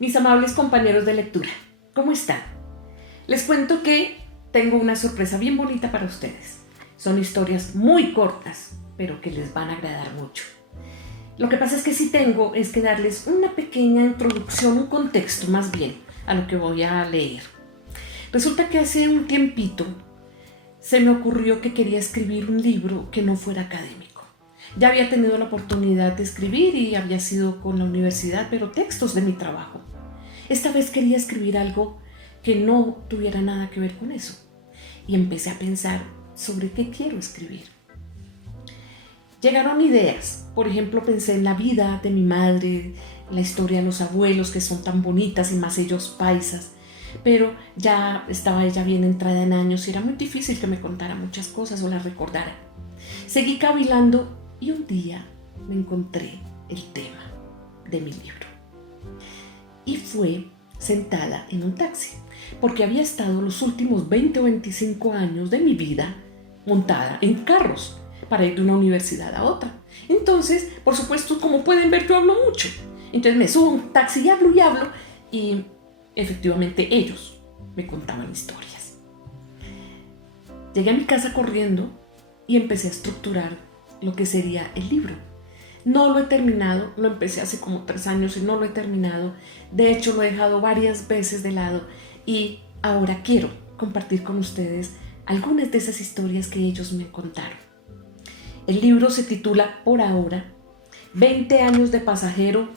Mis amables compañeros de lectura, ¿cómo están? Les cuento que tengo una sorpresa bien bonita para ustedes. Son historias muy cortas, pero que les van a agradar mucho. Lo que pasa es que sí tengo es que darles una pequeña introducción, un contexto más bien, a lo que voy a leer. Resulta que hace un tiempito se me ocurrió que quería escribir un libro que no fuera académico. Ya había tenido la oportunidad de escribir y había sido con la universidad, pero textos de mi trabajo. Esta vez quería escribir algo que no tuviera nada que ver con eso. Y empecé a pensar sobre qué quiero escribir. Llegaron ideas. Por ejemplo, pensé en la vida de mi madre, la historia de los abuelos que son tan bonitas y más ellos paisas. Pero ya estaba ella bien entrada en años y era muy difícil que me contara muchas cosas o las recordara. Seguí cavilando y un día me encontré el tema de mi libro. Y fue sentada en un taxi, porque había estado los últimos 20 o 25 años de mi vida montada en carros para ir de una universidad a otra. Entonces, por supuesto, como pueden ver, yo hablo mucho. Entonces me subo a un taxi y hablo y efectivamente ellos me contaban historias. Llegué a mi casa corriendo y empecé a estructurar lo que sería el libro. No lo he terminado, lo empecé hace como 3 años y no lo he terminado. De hecho, lo he dejado varias veces de lado y ahora quiero compartir con ustedes algunas de esas historias que ellos me contaron. El libro se titula por ahora 20 años de pasajero,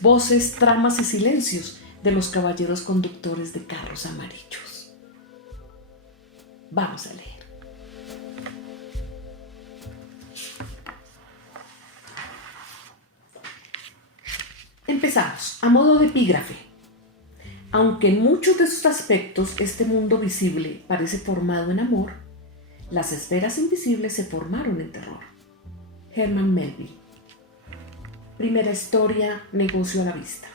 voces, tramas y silencios de los caballeros conductores de carros amarillos. Vamos a leer. Empezamos, a modo de epígrafe. Aunque en muchos de sus aspectos este mundo visible parece formado en amor, las esferas invisibles se formaron en terror. Herman Melville. Primera historia, negocio a la vista.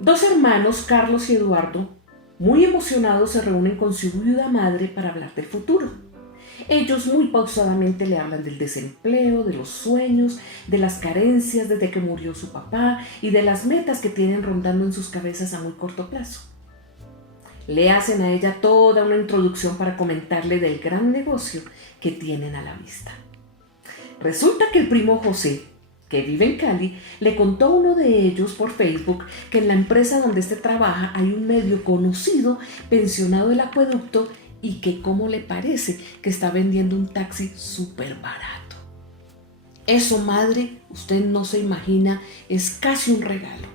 2 hermanos, Carlos y Eduardo, muy emocionados se reúnen con su viuda madre para hablar del futuro. Ellos muy pausadamente le hablan del desempleo, de los sueños, de las carencias desde que murió su papá y de las metas que tienen rondando en sus cabezas a muy corto plazo. Le hacen a ella toda una introducción para comentarle del gran negocio que tienen a la vista. Resulta que el primo José, que vive en Cali, le contó a uno de ellos por Facebook que en la empresa donde este trabaja hay un medio conocido pensionado del acueducto y que cómo le parece que está vendiendo un taxi súper barato. Eso, madre, usted no se imagina, es casi un regalo.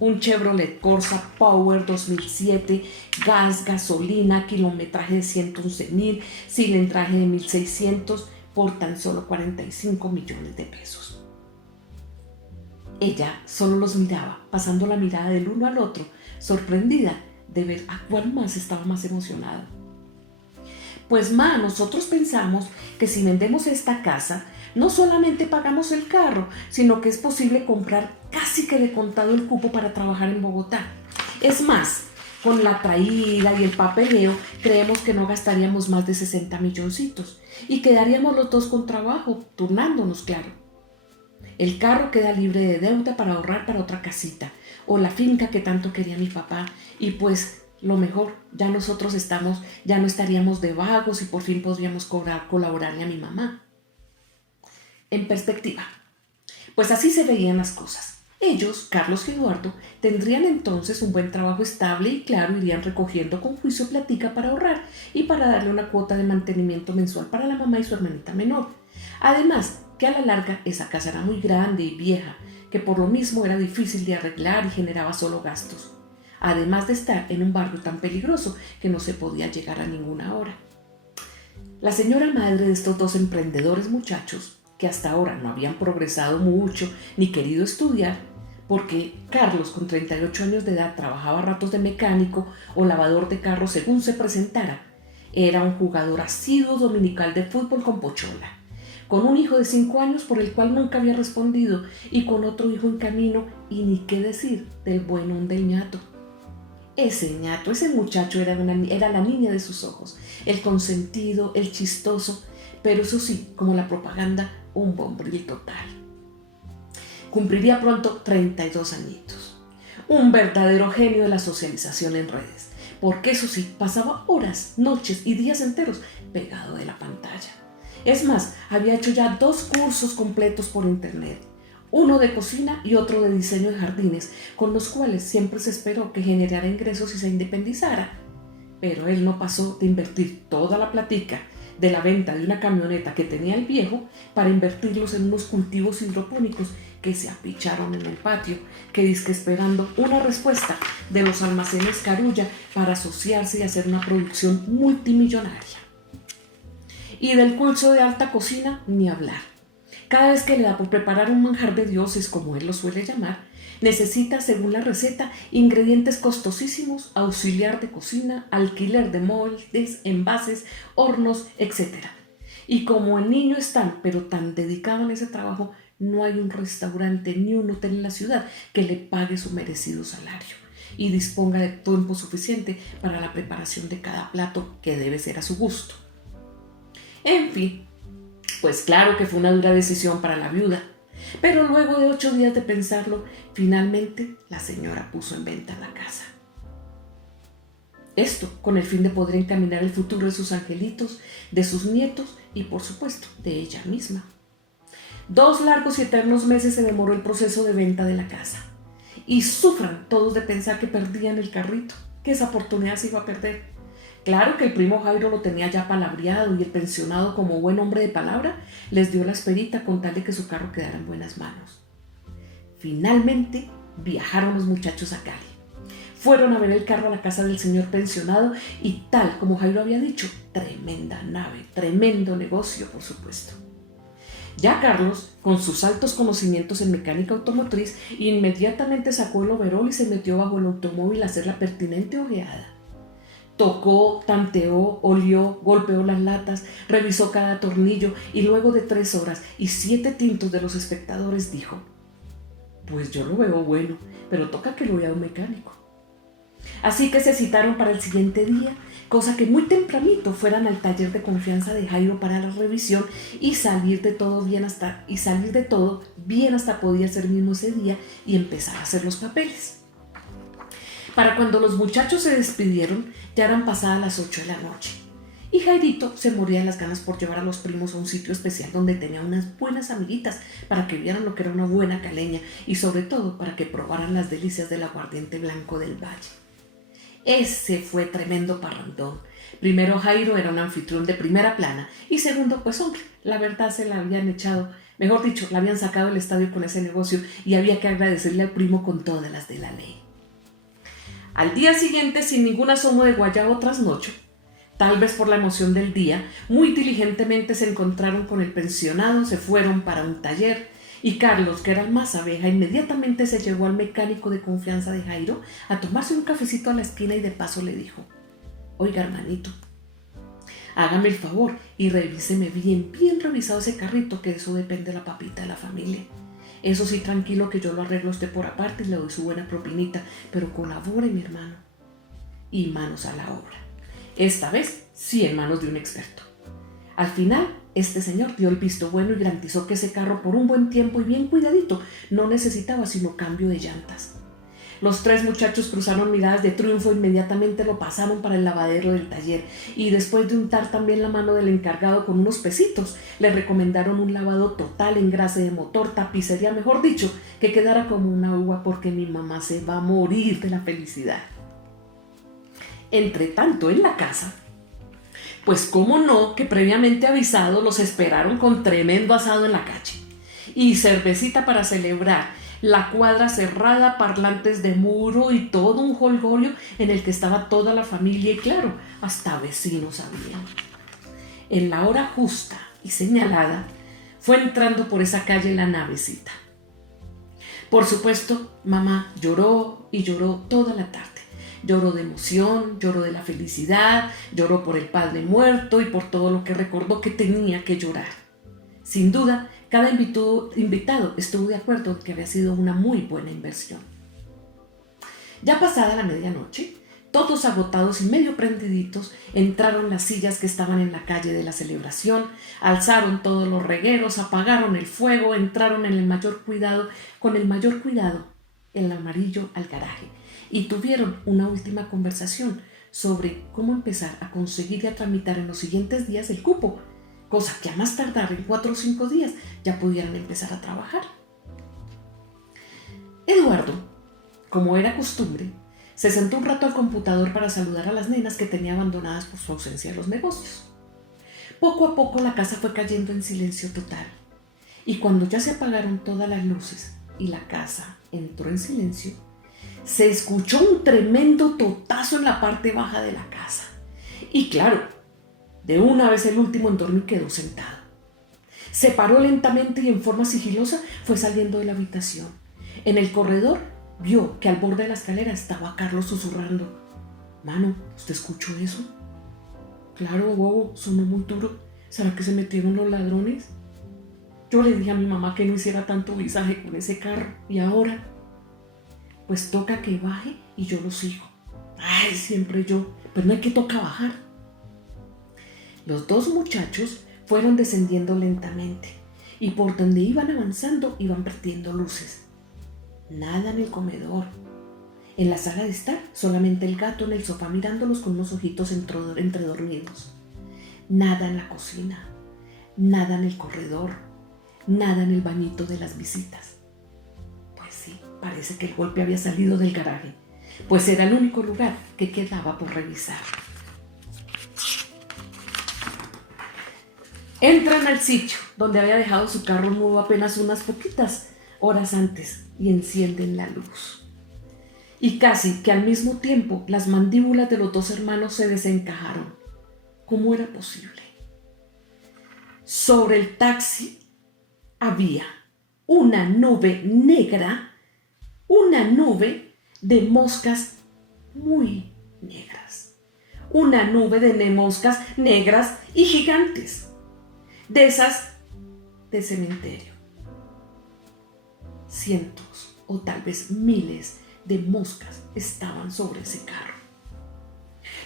Un Chevrolet Corsa Power 2007, gas, gasolina, kilometraje de 111,000, cilindraje de 1,600 por tan solo 45 millones de pesos. Ella solo los miraba, pasando la mirada del uno al otro, sorprendida de ver a cuál más estaba más emocionado. Pues nosotros pensamos que si vendemos esta casa, no solamente pagamos el carro, sino que es posible comprar casi que de contado el cupo para trabajar en Bogotá. Es más, con la traída y el papeleo, creemos que no gastaríamos más de 60 milloncitos y quedaríamos los dos con trabajo, turnándonos, claro. El carro queda libre de deuda para ahorrar para otra casita o la finca que tanto quería mi papá y pues lo mejor, ya nosotros ya no estaríamos de vagos y por fin podríamos colaborarle a mi mamá. En perspectiva, pues así se veían las cosas. Ellos, Carlos y Eduardo, tendrían entonces un buen trabajo estable y claro, irían recogiendo con juicio platica para ahorrar y para darle una cuota de mantenimiento mensual para la mamá y su hermanita menor. Además, que a la larga esa casa era muy grande y vieja, que por lo mismo era difícil de arreglar y generaba solo gastos. Además de estar en un barrio tan peligroso que no se podía llegar a ninguna hora. La señora madre de estos 2 emprendedores muchachos, que hasta ahora no habían progresado mucho ni querido estudiar, porque Carlos con 38 años de edad trabajaba a ratos de mecánico o lavador de carros según se presentara, era un jugador asiduo dominical de fútbol con pochola, con un hijo de 5 años por el cual nunca había respondido y con otro hijo en camino y ni qué decir del buenón del ñato. Ese ñato, ese muchacho era la niña de sus ojos, el consentido, el chistoso, pero eso sí, como la propaganda, un bombril total. Cumpliría pronto 32 añitos. un verdadero genio de la socialización en redes, porque eso sí, pasaba horas, noches y días enteros pegado de la pantalla. Es más, había hecho ya 2 cursos completos por internet, uno de cocina y otro de diseño de jardines, con los cuales siempre se esperó que generara ingresos y se independizara. Pero él no pasó de invertir toda la platica de la venta de una camioneta que tenía el viejo para invertirlos en unos cultivos hidropónicos que se apicharon en el patio, que dizque esperando una respuesta de los almacenes Carulla para asociarse y hacer una producción multimillonaria. Y del curso de alta cocina ni hablar. Cada vez que le da por preparar un manjar de dioses, como él lo suele llamar, necesita, según la receta, ingredientes costosísimos, auxiliar de cocina, alquiler de moldes, envases, hornos, etc. Y como el niño es pero tan dedicado en ese trabajo, no hay un restaurante ni un hotel en la ciudad que le pague su merecido salario y disponga de tiempo suficiente para la preparación de cada plato, que debe ser a su gusto. En fin, pues claro que fue una dura decisión para la viuda, pero luego de 8 días de pensarlo, finalmente la señora puso en venta la casa. Esto con el fin de poder encaminar el futuro de sus angelitos, de sus nietos y, por supuesto, de ella misma. 2 largos y eternos meses se demoró el proceso de venta de la casa. Y sufran todos de pensar que perdían el carrito, que esa oportunidad se iba a perder. Claro que el primo Jairo lo tenía ya palabreado y el pensionado, como buen hombre de palabra, les dio la esperita con tal de que su carro quedara en buenas manos. Finalmente viajaron los muchachos a Cali. Fueron a ver el carro a la casa del señor pensionado y, tal como Jairo había dicho, tremenda nave, tremendo negocio, por supuesto. Ya Carlos, con sus altos conocimientos en mecánica automotriz, inmediatamente sacó el overol y se metió bajo el automóvil a hacer la pertinente ojeada. Tocó, tanteó, olió, golpeó las latas, revisó cada tornillo y luego de 3 horas y 7 tintos de los espectadores dijo: pues yo lo veo bueno, pero toca que lo vea un mecánico. Así que se citaron para el siguiente día, cosa que muy tempranito fueran al taller de confianza de Jairo para la revisión y salir de todo bien hasta podía ser mismo ese día y empezar a hacer los papeles. Para cuando los muchachos se despidieron, ya eran pasadas las 8 de la noche. Y Jairito se moría de las ganas por llevar a los primos a un sitio especial donde tenía unas buenas amiguitas para que vieran lo que era una buena caleña y sobre todo para que probaran las delicias del aguardiente blanco del valle. Ese fue tremendo parrandón. Primero, Jairo era un anfitrión de primera plana y segundo, pues hombre, la verdad se la habían echado, mejor dicho, la habían sacado del estadio con ese negocio y había que agradecerle al primo con todas las de la ley. Al día siguiente, sin ningún asomo de guayabo trasnocho, tal vez por la emoción del día, muy diligentemente se encontraron con el pensionado, se fueron para un taller y Carlos, que era el más abeja, inmediatamente se llevó al mecánico de confianza de Jairo a tomarse un cafecito a la esquina y de paso le dijo: oiga, hermanito, hágame el favor y revíseme bien revisado ese carrito, que eso depende de la papita de la familia. Eso sí, tranquilo, que yo lo arreglo a usted por aparte y le doy su buena propinita, pero colabore, mi hermano. Y manos a la obra. Esta vez sí en manos de un experto. Al final, este señor dio el visto bueno y garantizó que ese carro, por un buen tiempo y bien cuidadito, no necesitaba sino cambio de llantas. Los 3 muchachos cruzaron miradas de triunfo, inmediatamente lo pasaron para el lavadero del taller y después de untar también la mano del encargado con unos pesitos, le recomendaron un lavado total, engrase de motor, tapicería, mejor dicho, que quedara como una uva, porque mi mamá se va a morir de la felicidad. Entre tanto, en la casa, pues cómo no, que previamente avisados los esperaron con tremendo asado en la calle y cervecita para celebrar, la cuadra cerrada, parlantes de muro y todo un jolgorio en el que estaba toda la familia y claro, hasta vecinos habían. En la hora justa y señalada fue entrando por esa calle la navecita. Por supuesto, mamá lloró y lloró toda la tarde. Lloró de emoción, lloró de la felicidad, lloró por el padre muerto y por todo lo que recordó que tenía que llorar. Sin duda, cada invitado estuvo de acuerdo en que había sido una muy buena inversión. Ya pasada la medianoche, todos agotados y medio prendiditos, entraron las sillas que estaban en la calle de la celebración, alzaron todos los regueros, apagaron el fuego, entraron con el mayor cuidado, el amarillo al garaje y tuvieron una última conversación sobre cómo empezar a conseguir y a tramitar en los siguientes días el cupo, cosa que a más tardar en 4 o 5 días ya pudieran empezar a trabajar. Eduardo, como era costumbre, se sentó un rato al computador para saludar a las nenas que tenía abandonadas por su ausencia en los negocios. Poco a poco la casa fue cayendo en silencio total, y cuando ya se apagaron todas las luces y la casa entró en silencio, se escuchó un tremendo totazo en la parte baja de la casa. Y claro, de una vez el último en dormir quedó sentado. Se paró lentamente y en forma sigilosa fue saliendo de la habitación. En el corredor vio que al borde de la escalera estaba Carlos susurrando: «Mano, ¿usted escuchó eso?» «Claro, bobo, sonó muy duro. ¿Será que se metieron los ladrones?» «Yo le dije a mi mamá que no hiciera tanto visaje con ese carro. ¿Y ahora?» «Pues toca que baje y yo lo sigo». «Ay, siempre yo. Pero no hay que toca bajar». Los dos muchachos fueron descendiendo lentamente y por donde iban avanzando iban perdiendo luces. Nada en el comedor. En la sala de estar, solamente el gato en el sofá mirándolos con unos ojitos entredormidos. Nada en la cocina, nada en el corredor, nada en el bañito de las visitas. Pues sí, parece que el golpe había salido del garaje, pues era el único lugar que quedaba por revisar. Entran al sitio donde había dejado su carro nuevo apenas unas poquitas horas antes y encienden la luz. Y casi que al mismo tiempo las mandíbulas de los dos hermanos se desencajaron. ¿Cómo era posible? Sobre el taxi había una nube negra, una nube de moscas muy negras, una nube de moscas negras y gigantes, de esas de cementerio. Cientos o tal vez miles de moscas estaban sobre ese carro.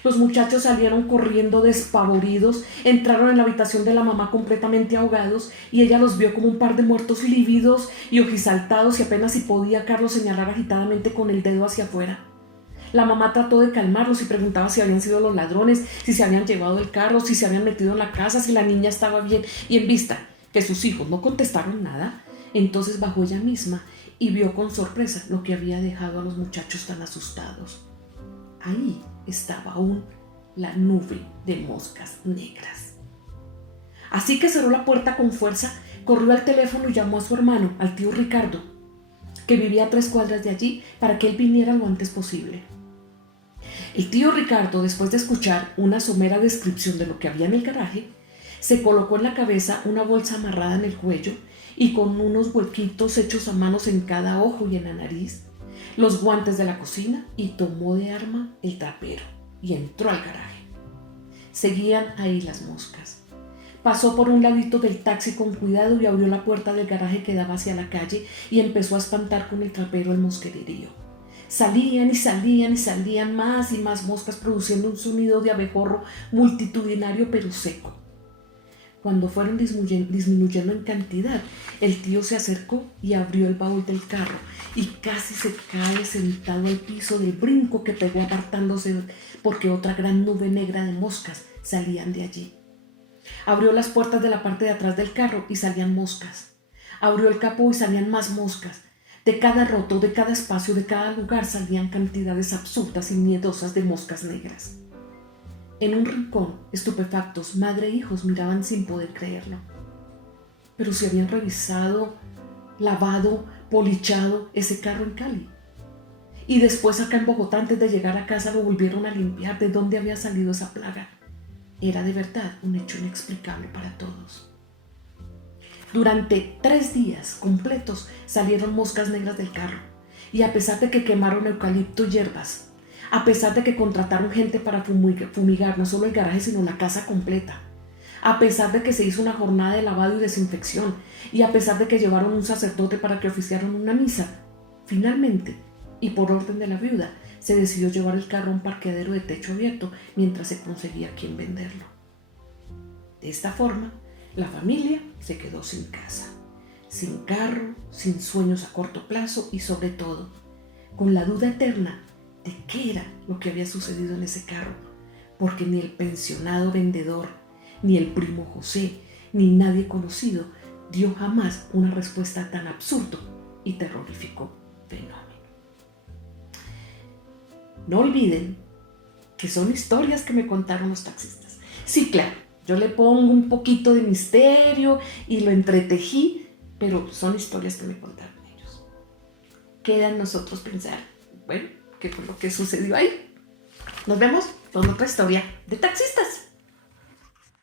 Los muchachos salieron corriendo despavoridos, entraron en la habitación de la mamá completamente ahogados y ella los vio como un par de muertos lívidos y ojisaltados y apenas si podía Carlos señalar agitadamente con el dedo hacia afuera. La mamá trató de calmarlos y preguntaba si habían sido los ladrones, si se habían llevado el carro, si se habían metido en la casa, si la niña estaba bien, y en vista que sus hijos no contestaron nada, entonces bajó ella misma y vio con sorpresa lo que había dejado a los muchachos tan asustados. Ahí estaba aún la nube de moscas negras. Así que cerró la puerta con fuerza, corrió al teléfono y llamó a su hermano, al tío Ricardo, que vivía a 3 cuadras de allí, para que él viniera lo antes posible. El tío Ricardo, después de escuchar una somera descripción de lo que había en el garaje, se colocó en la cabeza una bolsa amarrada en el cuello y con unos huequitos hechos a manos en cada ojo y en la nariz, los guantes de la cocina y tomó de arma el trapero y entró al garaje. Seguían ahí las moscas. Pasó por un ladito del taxi con cuidado y abrió la puerta del garaje que daba hacia la calle y empezó a espantar con el trapero el mosquerío. Salían y salían y salían más y más moscas produciendo un sonido de abejorro multitudinario pero seco. Cuando fueron disminuyendo en cantidad, el tío se acercó y abrió el baúl del carro y casi se cae sentado al piso del brinco que pegó apartándose porque otra gran nube negra de moscas salían de allí. Abrió las puertas de la parte de atrás del carro y salían moscas. Abrió el capó y salían más moscas. De cada roto, de cada espacio, de cada lugar salían cantidades absurdas y miedosas de moscas negras. En un rincón, estupefactos, madre e hijos miraban sin poder creerlo. Pero si habían revisado, lavado, polichado ese carro en Cali. Y después acá en Bogotá, antes de llegar a casa, lo volvieron a limpiar. ¿De dónde había salido esa plaga? Era de verdad un hecho inexplicable para todos. Durante 3 días completos salieron moscas negras del carro. Y a pesar de que quemaron eucalipto y hierbas, a pesar de que contrataron gente para fumigar no solo el garaje sino la casa completa, a pesar de que se hizo una jornada de lavado y desinfección y a pesar de que llevaron un sacerdote para que oficiaran una misa, finalmente, y por orden de la viuda, se decidió llevar el carro a un parqueadero de techo abierto mientras se conseguía quien venderlo. De esta forma, la familia se quedó sin casa, sin carro, sin sueños a corto plazo y sobre todo, con la duda eterna de qué era lo que había sucedido en ese carro, porque ni el pensionado vendedor, ni el primo José, ni nadie conocido dio jamás una respuesta a tan absurdo y terrorífico fenómeno. No olviden que son historias que me contaron los taxistas. Sí, claro, yo le pongo un poquito de misterio y lo entretejí, pero son historias que me contaron ellos. Queda en nosotros pensar, bueno, ¿qué fue lo que sucedió ahí? Nos vemos con otra historia de taxistas.